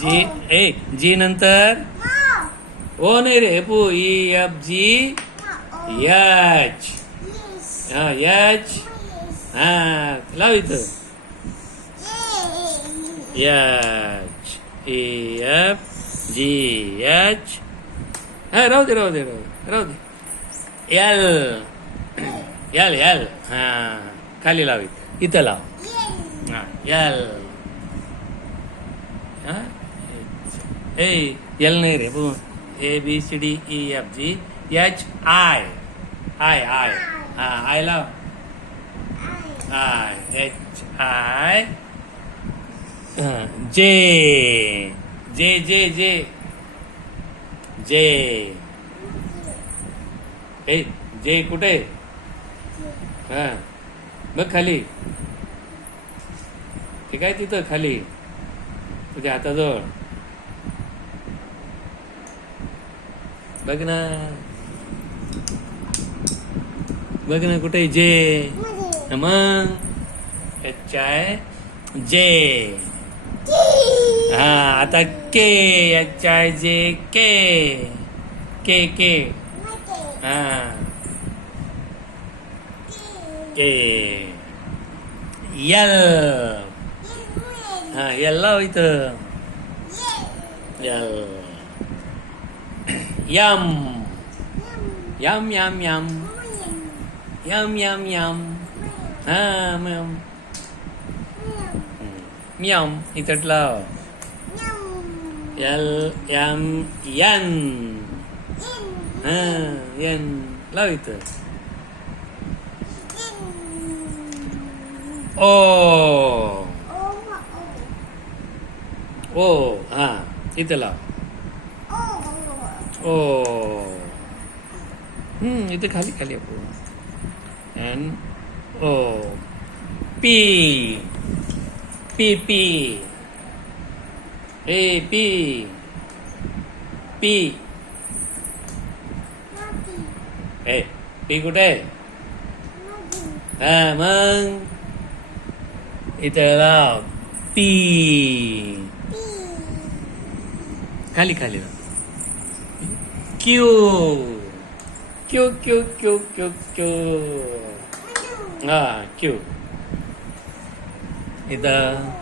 जी जी नंतर ओ नाही रे पू EFG H H हा लाव इथं H EFG H हा राहू दे L हा खाली लाव इथं लाव हा L हा L नाही रे पू ABCDEFG H I हा I लाव H I J J कुठे हा बघ खाली ठीक आहे तिथं खाली तुझ्या हाताजवळ बघ ना कुठे जे मग HI J हा आता के HIJ के हा के L हा L लाव इथं L यम हा यम इथं लाव N हा N लाव इथं ओ हा इथं लाव इथे खाली आपण N O P P कुठे हा मग इथं लाव P खाली लाव Q हा Q इथं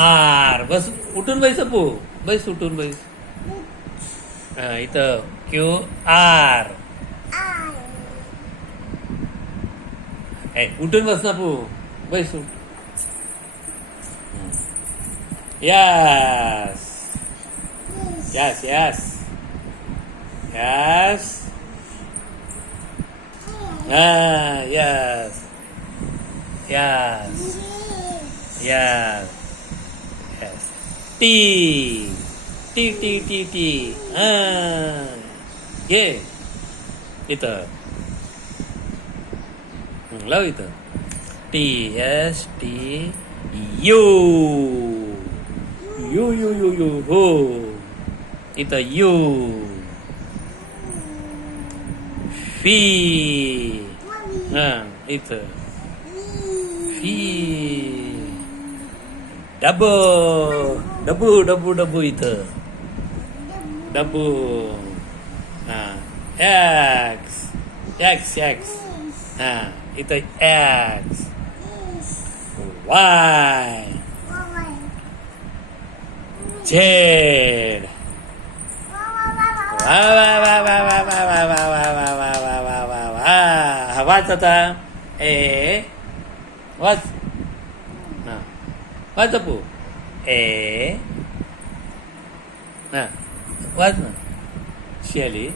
R बस उठून बैस पू उठून बैस इथं QR उठून बस ना पू बैस Yes yes T घे इथं लाव इथं TSTU हो इथं U फी हा इथं फी डबू इथं डबू हा X हा इथं X Y Z वाच आता वाच पू वाच ना शेली